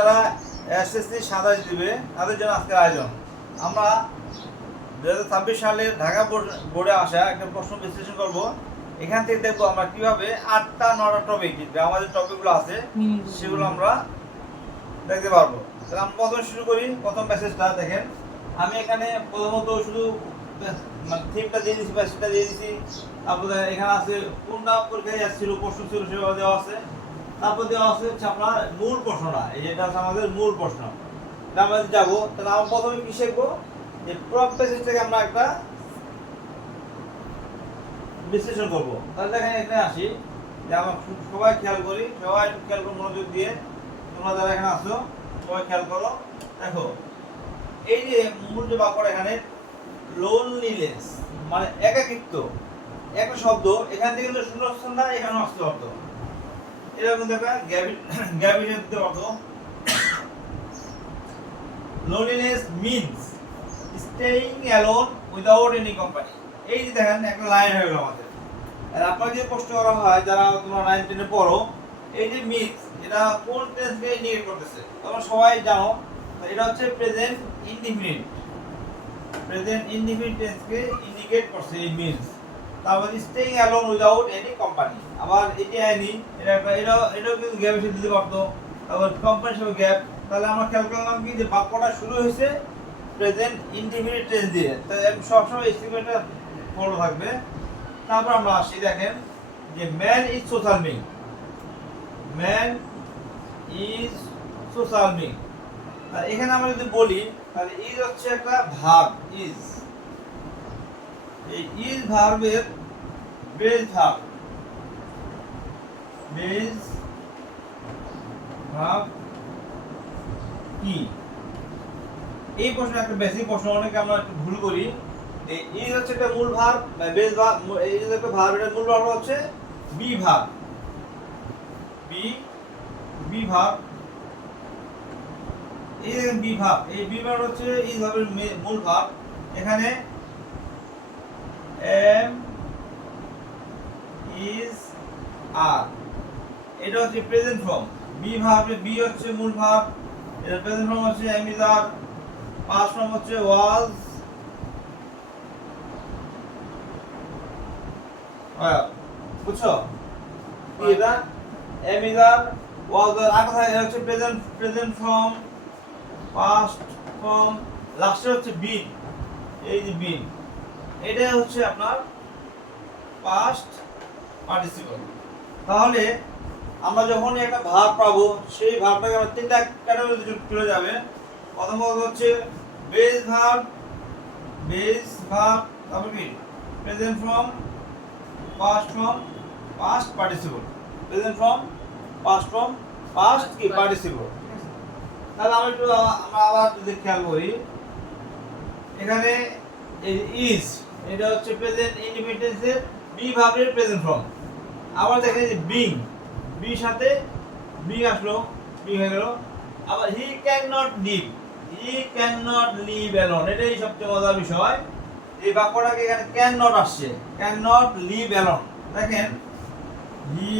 যারা এসএসসি 27 দিবে তাদের জন্য আজকের আয়োজন। আমরা 2026 সালের ঢাকা বোর্ডে আসা একটা প্রশ্ন বিশ্লেষণ করব। এখান থেকে দেখবো আমরা কিভাবে 8টা 9টা টপিক আমাদের টপিকগুলো আছে সেগুলো আমরা দেখতে পারবো। তাহলে আমরা প্রথমে শুরু করি। প্রথম মেসেজটা দেখেন, আমি এখানে প্রথমত শুধু মানে থিমটা দিয়ে দিচ্ছি, মেসেজটা দিয়ে দিচ্ছি। তারপরে এখানে আছে কোনটা পরীক্ষায় আসছিল, প্রশ্ন ছিল সেভাবে দেওয়া আছে। তারপর দেওয়া আছে হচ্ছে আপনার মূল প্রশ্নটা, এই যেটা হচ্ছে আমাদের মূল প্রশ্ন। এটা আমরা যাবো। তাহলে আমরা প্রথমে কি শিখবো, যে প্রপ মেসেজ থেকে আমরা একটা বিশ্লেষণ করবো। তাহলে দেখেন এখানে আসি, যে আমরা সবাই খেয়াল করি, সবাই একটু খেয়াল করে মনোযোগ দিয়ে, তোমরা যারা এখানে আসো সবাই খেয়াল করো। দেখো এই যে মূল যে বাক্যটা এখানে লোনলিনেস মানে একাকিত্ব, একটা শব্দ এখান থেকে কিন্তু শূন্যস্থান না, এখানে আসতে অর্থ এরকম দেখা গ্যাবি দিতে অর্থ। Loneliness means staying alone without any company. এই যে দেখেন একটা লাইন হয়ে গেল আমাদের। আর আপনাকে যে প্রশ্ন করা হয় যারা তোমরা 9 10 এ পড়ো, এই যে মিন্স এটা কোন টেন্সকে ইন্ডিকেট করতেছে তোমরা সবাই জানো। এটা হচ্ছে প্রেজেন্ট ইনডিফিনিট, প্রেজেন্ট ইনডিফিনিট টেন্সকে ইন্ডিকেট করছে এই মিন্স। তারপর staying alone without any company, আবার এটি আইনি এটাও কিন্তু গ্যাপ হিসেবে দিতে পারতো। তারপর কোম্পানি হিসেবে গ্যাপ। তাহলে আমরা খেয়াল করলাম কি, যে বাক্যটা শুরু হয়েছে প্রেজেন্ট ইনডিফিনিট টেন্স দিয়ে, তাই সবসময় স্টিমেটটা ফলো থাকবে। তারপর আমরা আসি, দেখেন যে man is social being, man is social being. আর এখানে আমরা যদি বলি তাহলে ইজ হচ্ছে একটা ভার্ব, ইজ। এই ইজ ভার্বের বেস ভার্ব, বেস ভার্ব কি? এই প্রশ্ন একটা বেসিক প্রশ্ন, অনেকে আমরা একটু ভুল করি। এই ইজ হচ্ছে একটা মূল ভার্ব, বেস ভার্ব। এই যে একটা ভার্ব, এর মূল ভার্ব হচ্ছে বি ভার্ব, বি ভার্ব। এই দেখেন বি ভার্ব, এই বি ভার্ব হচ্ছে ইজ ভার্বের মূল ভার্ব। এখানে এম ইজ আর, এটা হচ্ছে প্রেজেন্ট ফর্ম। বি ভার্বে বি হচ্ছে মূল ভার্ব, এর প্রেজেন্ট ফর্ম হচ্ছে am is are, past form হচ্ছে ওয়াজ। বুঝছো কি এটা? এম ইজ আর, ওয়াজ আর, আগে থাকে হচ্ছে প্রেজেন্ট ফর্ম, পাস্ট ফর্ম, লাস্টে হচ্ছে বিন। এই যে বিন, এটা হচ্ছে আপনার পাস্ট পার্টিসিপল। তাহলে আমরা যখন একটা ভার্ব পাবো, সেই ভার্বটাকে আমরা তিনটা ক্যাটাগরিতে চলে যাবে। প্রথমত হচ্ছে বেস ভার্ব, তারপর কি present form, past form, past participle. Present form, past form, past কি পার্টিসিপল। তাহলে আমরা আবার যদি খেয়াল করি, এখানে এই ইজ, এটা হচ্ছে প্রেজেন্ট ইনডিফিনিটেন্সের বি ভার্বের প্রেজেন্ট ফর্ম। আবার দেখেন যে বিং, বি সাথে বিং আসলো, বি হয়ে গেল। আবার he can not live, he can not live alone. এটাই সবচেয়ে মজার বিষয়, এই বাক্যটাকে এখানে ক্যান নট আসছে, ক্যান নট লিভ অ্যালোন। দেখেন he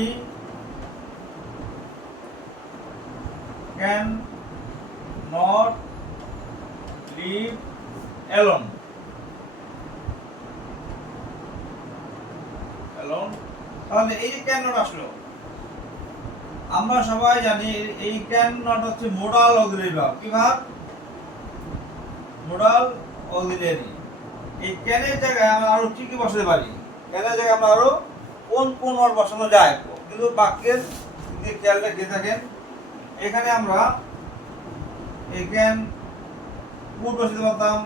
can not live alone, তাহলে এই যে ক্যান নট আসলো, আমরা সবাই জানি এই ক্যান নট হচ্ছে মোডাল অক্সিলারি ভার্ব। কি ভার্ব? Modal auxiliary. এই ক্যানের জায়গায় আমরা আরো কি কি বসাতে পারি? ক্যানের জায়গায় আমরা আরো কোন কোন ওয়ার্ড বসানো যায়, কিন্তু বাক্যের দিকে খেয়াল রেখে থাকেন। এখানে আমরা এই ক্যান কুড বসাতে পারতাম,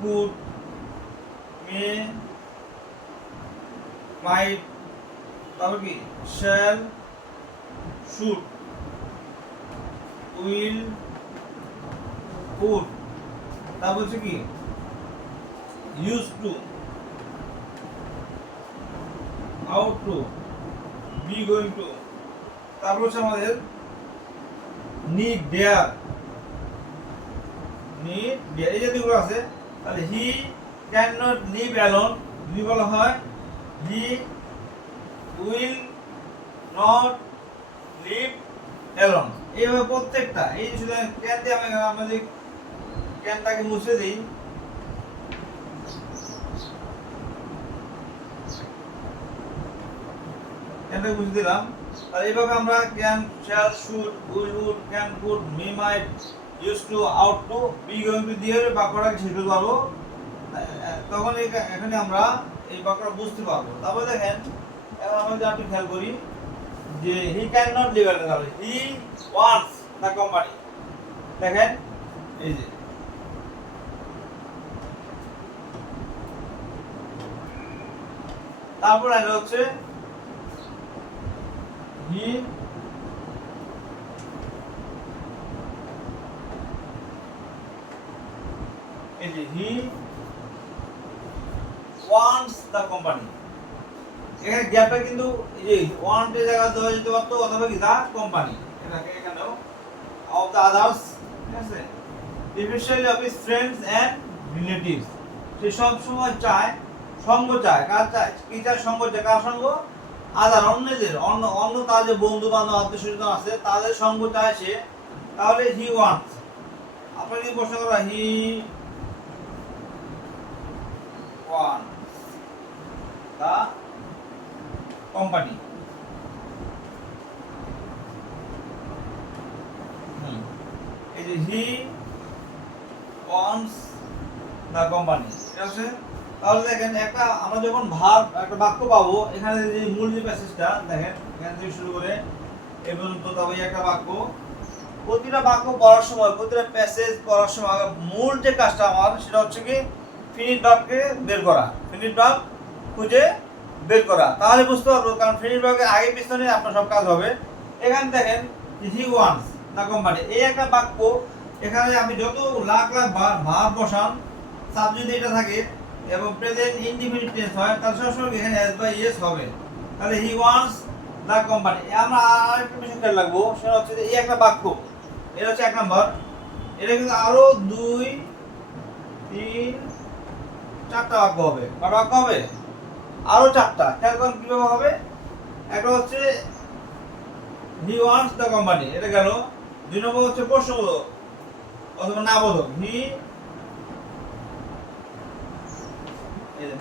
কুড, মে, মাইট, তারপর কি শ্যাল, শুড, উইল, উড, তারপর হচ্ছে কি use to, ought to, be going to. তারপর হচ্ছে আমাদের নিড, ডেয়ার, এই যেগুলো আছে। তাহলে হি ক্যান নট লিভ অ্যালোন যদি বলা হয় he will not live alone. এইভাবে প্রত্যেকটা এই যে শুধু ক্যান দিয়ে আমি আমাদের ক্যানটাকে মুছে দিই, ক্যানটাকে মুছে দিলাম। আর এইভাবে আমরা can, shall, should, will, would, can, could, may, might, use to, ought to, be, going to দিয়ে বাক্যটাকে শিখতে পারবো। তখন এখানে আমরা এই বাক্যটা বুঝতে পারবো। তারপরে দেখেন এখন আমরা যদি একটু খেয়াল করি যে হি can not live at the he wants the company. দেখেন এই যে তারপর এটা হচ্ছে হি এই যে হি ওয়ান্টস দ্য কোম্পানি। এখানে গ্যাপটা কিন্তু এই যে ওয়ান্টের জায়গায় দেওয়া যেতে পারতো অথবা কি দ্য কোম্পানি, এটাকে এখানেও অফ দ্য আদার্স, ঠিক আছে, specially of his friends and relatives. সে সব সময় চায়, সঙ্গ চায়, কার চায়, কি চায়, সঙ্গ চায়, কার সঙ্গ, আদার, অন্যদের, অন্য তার যে বন্ধু বান্ধব আত্মীয় স্বজন আছে তাদের সঙ্গ চায় সে। তাহলে হি ওয়ান্টস, আপনাকে যদি প্রশ্ন করা হি ওয়ান্টস দ্য কোম্পানি, এই যে হি ওয়ান্টস দ্য কোম্পানি, ঠিক আছে। তাহলে দেখেন একটা আমরা যখন ভার্ব একটা বাক্য পাবো, এখানে যে মূল যে প্যাসেজটা দেখেন এখান থেকে শুরু করে এই পর্যন্ত, তবে একটা বাক্য, প্রতিটা বাক্য পড়ার সময়, প্রতিটা প্যাসেজ পড়ার সময় মূল যে কাজটা আমার সেটা হচ্ছে কি ফিনিট ভার্বকে বের করা, ফিনিট ভার্ব খুঁজে বের করা। তাহলে বুঝতে পারবো, কারণ ফিনিট ভার্বের আগে পিছনে আপনার সব কাজ হবে। এখানে দেখেন হি ওয়ান্টস দ্য কোম্পানি, এই একটা বাক্য, এখানে আপনি যত লাখ লাখ ভার্ব বসান, সাবজেক্ট যদি এটা থাকে এবং প্রেজেন্ট ইনডিফিনিট টেন্স হয়, তার সবসময় এখানে এস বা ইয়েস হবে। তাহলে হি ওয়ান্টস দ্য কোম্পানি। আমরা আরেকটা বিষয় খেয়াল রাখবো, সেটা হচ্ছে যে এই একটা বাক্য, এটা হচ্ছে এক নম্বর, এটা কিন্তু আরো 2, 3, 4টা বাক্য হবে। কটা বাক্য হবে? আরো 4টা। খেয়াল করুন কিভাবে হবে। একটা হচ্ছে হি ওয়ান্টস দ্য কোম্পানি, এটা গেল। 2 নম্বর হচ্ছে প্রশ্নবোধক অথবা নাবোধক, হি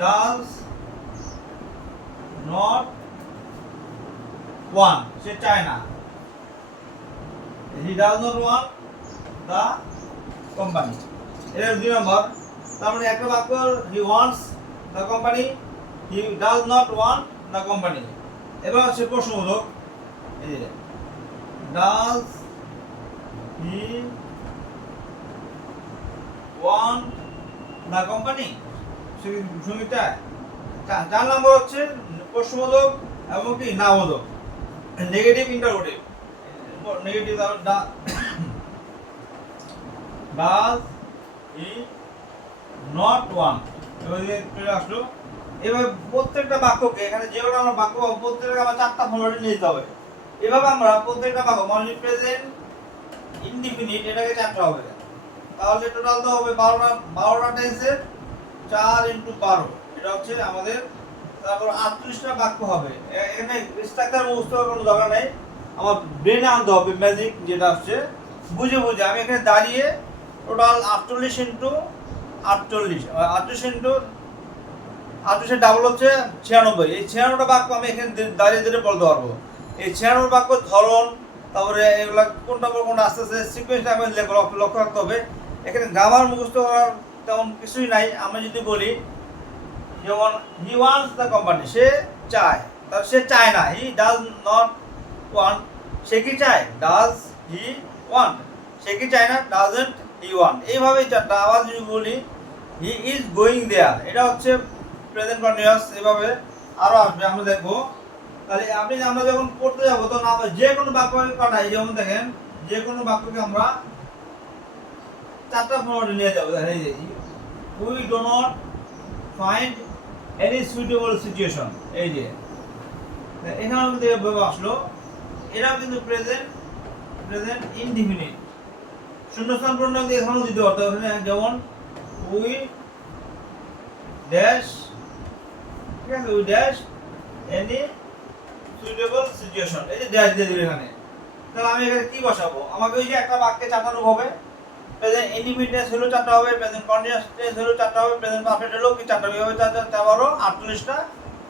ডাজ নট ওয়ান্ট, সে চায় না, he does not want the company, এটা 2 নম্বর। তার মানে একটা বাক্য he wants the company, he does not want the company. এবার হচ্ছে প্রশ্নবোধক, এই যে does he want the company, সঙ্গে চায়। 4 নম্বর হচ্ছে প্রশ্নবোধক এবং কি নাবোধক, negative interrogative. Negative does he not want, এবার চলে আসলো। এবার প্রত্যেকটা বাক্যকে এখানে যে কটা আমরা বাক্য পাবো প্রত্যেকটা আমরা 4টা ফরম্যাটে নিয়ে যেতে হবে। এভাবে আমরা প্রত্যেকটা বাক্য মানে প্রেজেন্ট ইনডিফিনিট এটাকে 4টা হবে, তাহলে টোটাল তো হবে 12টা টেন্সের 4 × 12, এটা হচ্ছে আমাদের। তারপর 38টা বাক্য হবে। এখানে স্ট্রাকচার মুখস্থ করার কোনো দরকার নেই, আমার ব্রেনে আনতে হবে ম্যাজিক, যেটা হচ্ছে বুঝে বুঝে আমি এখানে দাঁড়িয়ে টোটাল 48 × 48, 48 এর ডাবল হচ্ছে 96। এই 96টা বাক্য আমি এখানে দাঁড়িয়ে দাঁড়িয়ে বলতে পারবো। এই 96 বাক্য ধরন, তারপরে এগুলা কোনটা পর কোনটা আস্তে আস্তে সিকোয়েন্সটা আমি লক্ষ্য রাখতে হবে। এখানে গ্রামার মুখস্থ করার তেমন কিছুই নাই। আমি যদি বলি যেমন হি ওয়ান্টস দ্য কোম্পানি, সে চায়, তার সে চায় না, হি ডাজ নট ওয়ান্ট, সে কি চায়, ডাজ হি ওয়ান্ট, সে কি চায় না, ডাজন্ট হি ওয়ান্ট। এইভাবেই 4টা। আবার যদি বলি হি ইজ গোয়িং দেয়ার, এটা হচ্ছে প্রেজেন্ট কন্টিনিউয়াস। এভাবে আরো আসবে, আমরা দেখবো। তাহলে আমরা যখন পড়তে যাবো তখন আমরা যে কোনো বাক্যকে কাটাই, যেমন দেখেন যে কোনো বাক্যকে আমরা 4টা ফরম্যাটে নিয়ে যাবো। দেখেন এই যে we do not find any suitable situation, এই যে এখানেও কিন্তু এভাবে আসলো। এটাও কিন্তু প্রেজেন্ট ইনডিফিনিট, শূন্যস্থান পূর্ণ এখানেও দিতে পারতো। যেমন উই ড্যাশ, ঠিক আছে, we dash any suitable situation, এই যে ড্যাশ দিয়ে দিবে এখানে। তাহলে আমি এখানে কি বসাবো? আমাকে ওই যে একটা বাক্যে 4টা রূপ হবে, প্রেজেন্ট ইনডিফিনিট হলো 4টা হবে, প্রেজেন্ট কন্টিনিউয়াস টেন্স হলো 4টা হবে, প্রেজেন্ট পারফেক্ট হলো কি 4টা হবে, 48টা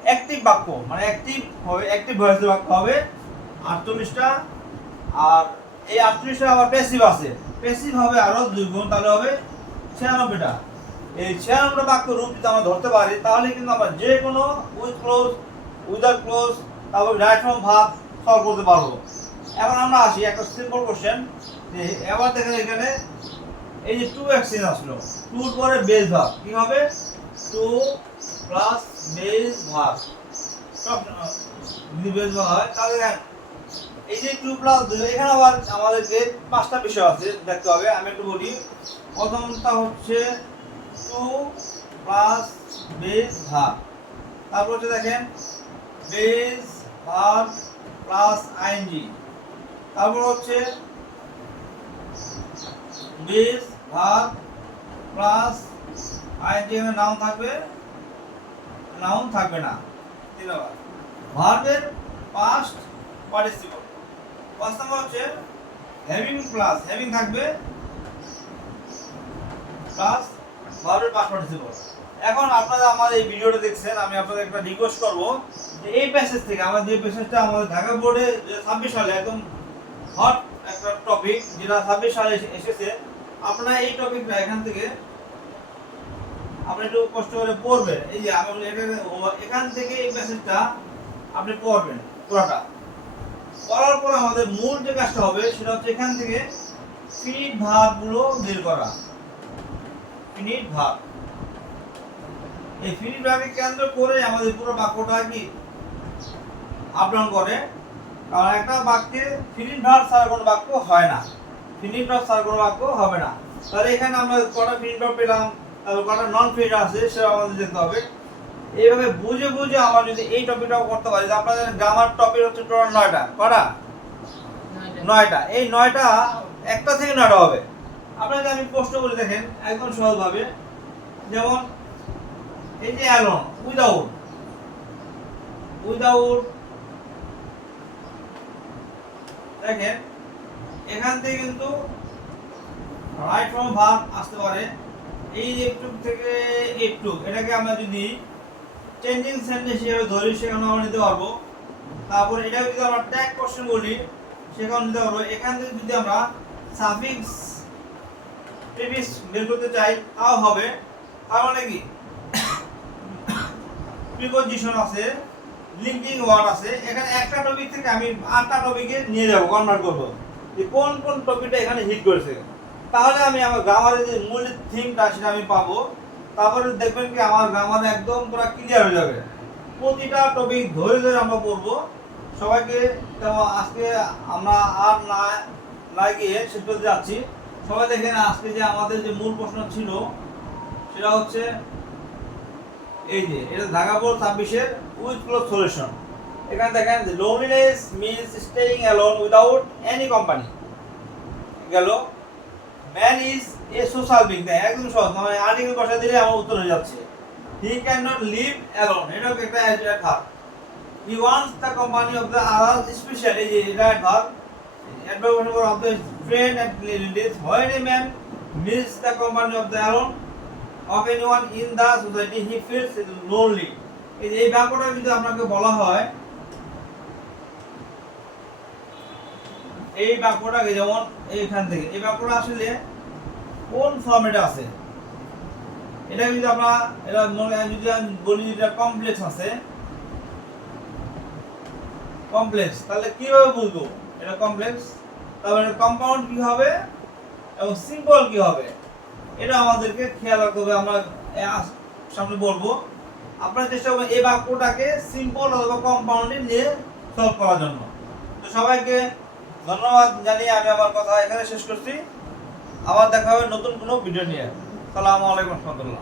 অ্যাক্টিভ বাক্য, মানে অ্যাক্টিভ হবে, অ্যাক্টিভ ভয়েসের বাক্য হবে 48টা। আর এই 48টা আবার প্যাসিভ আছে, প্যাসিভ হবে আরো 2 গুণ, তাহলে হবে 96টা। এই 96টা বাক্য রূপ যদি আমরা ধরতে পারি তাহলে কিন্তু আমরা যে কোনো উইথ ক্লোজ, উইদাউট ক্লোজ, তারপর রাইট ফ্রম ভার্ব সলভ করতে পারবো। এখন আমরা আসি একটা সিম্পল কোশ্চেন, যে এবার দেখেন এখানে এই যে টু এক্সচেঞ্জ আসলো, টুর পরে বেস ভার্ব কি হবে? টু প্লাস বেস ভার্ব, সব যদি বেস ভার্ব হয় তাহলে এই যে 2 প্লাস 2, এখানে আবার আমাদেরকে 5টা বিষয় আছে দেখতে হবে। আমি একটু বলি। প্রথমটা হচ্ছে 2 প্লাস বেস ভার্ব, তারপর হচ্ছে দেখেন বেস ভার্ব প্লাস আইএনজি, তারপর হচ্ছে বেস ভার্ব প্লাস আইএনজি, এখানে নাউন থাকবে, নাউন থাকবে না। 3 নাম্বার ভার্বের পাস্ট পার্টিসিপল। 5 নাম্বার হচ্ছে হ্যাভিং প্লাস হ্যাভিং থাকবে প্লাস ভার্বের পাস্ট পার্টিসিপল। এখন আপনারা আমাদের এই ভিডিওটা দেখছেন, আমি আপনাদের একটা রিকোয়েস্ট করব যে এই প্যাসেজ থেকে, আমাদের যে প্যাসেজটা আমাদের ঢাকা বোর্ডে 26 সালে একদম হট একটা টপিক, যেটা 26 সালে এসেছে, আপনারা এই টপিকটা এখান থেকে আপনি একটু কষ্ট করে পড়বেন। এই যে আমি এখান থেকে এই প্যাসেজটা আপনি পড়বেন পুরোটা। পড়ার পর আমাদের মূল যে কাজটা হবে সেটা হচ্ছে এখান থেকে ফিনিট ভার্বগুলো বের করা। ফিনিট ভার্ব, এই ফিনিট ভার্বকে কেন্দ্র করে আমাদের পুরো বাক্যটা কি আপ ডাউন করে। কারণ একটা বাক্যে ফিনিট ভার্ব ছাড়া কোনো বাক্য হয় না, ফিনিট ভার্ব ছাড়া কোনো বাক্য হবে না। তাহলে এখানে আমরা কটা ফিনিট ভার্ব পেলাম, তারপর কটা নন ফিনিট আছে সেটা আমাদের দেখতে হবে। এইভাবে বুঝে বুঝে আমরা যদি এই টপিকটাও করতে পারি, আপনাদের গ্রামার টপিক হচ্ছে টোটাল 9টা, কটা? 9টা। এই 9টা একটা থেকে 9টা হবে। আপনাকে আমি প্রশ্ন বলে দেখেন একদম সহজভাবে, যেমন এই যে অ্যালোন, উইদাউট, উইদাউট, দেখেন এখান থেকে কিন্তু রাইট ফ্রম ভার্ব আসতে পারে। এই একটু থেকে একটু, এটাকে আমরা যদি চেঞ্জিং সেন্টেন্স হিসেবে ধরি সেখানে আমরা নিতে পারবো। তারপর এটা যদি আমরা ট্যাগ কোশ্চেন বলি সেখানে নিতে পারবো। এখান থেকে যদি আমরা সাফিক্স প্রিফিক্স বের করতে চাই তাও হবে। তার মানে কি প্রিপজিশন আছে, লিঙ্কিং ওয়ার্ড আছে। এখানে একটা টপিক থেকে আমি 8টা টপিকে নিয়ে যাব, কনভার্ট করব যে কোন কোন টপিকটা এখানে হিট করেছে। তাহলে আমি আমার গ্রামারের যে মূল থিমটা সেটা আমি পাবো। তারপরে দেখবেন কি আমার গ্রামারে একদম পুরো ক্লিয়ার হয়ে যাবে। প্রতিটা টপিক ধরে ধরে আমরা পড়বো। সবাইকে আজকে আমরা আর না গিয়ে শেষ করতে যাচ্ছি। সবাই দেখেন আজকে যে আমাদের যে মূল প্রশ্ন ছিল সেটা হচ্ছে এই যে এটা ঢাকা বোর্ড 26-এর উইথ ক্লোজ সলিউশন। এখানে দেখেন loneliness means staying alone without any company গেল। Man is a social being, একদম সহজ, মানে আর্টিকেল বসা দিলে আমার উত্তর হয়ে যাচ্ছে। He can not live alone, এটাও একটা adverb. He wants the company of the others, special, এই যে এটা adverb. Adverb of the friend and relatives. When a man miss the company of the alone of anyone in the society he feels lonely। এই বাক্যটা যদি আপনাকে বলা হয়, এই বাক্যটাকে যেমন এইখান থেকে এই বাক্যটা আসলে কোন ফরম্যাটে আছে, এটা যদি আমরা এটা যদি আমি বলি এটা কমপ্লেক্স আছে, কমপ্লেক্স, তাহলে কিভাবে বুঝবো এটা কমপ্লেক্স? তাহলে কম্পাউন্ড কি হবে এবং সিম্পল কি হবে, এটা আমাদেরকে খেয়াল রাখতে হবে। আমরা সামনে বলবো, আপনারা চেষ্টা করবেন এই বাক্যটাকে সিম্পল অথবা কম্পাউন্ডে নিয়ে সলভ করার জন্য। তো সবাইকে ধন্যবাদ জানিয়ে আমি আমার কথা এখানে শেষ করছি। আবার দেখা হবে নতুন কোনো ভিডিও নিয়ে। আসসালামু আলাইকুম ওয়া রাহমাতুল্লাহ।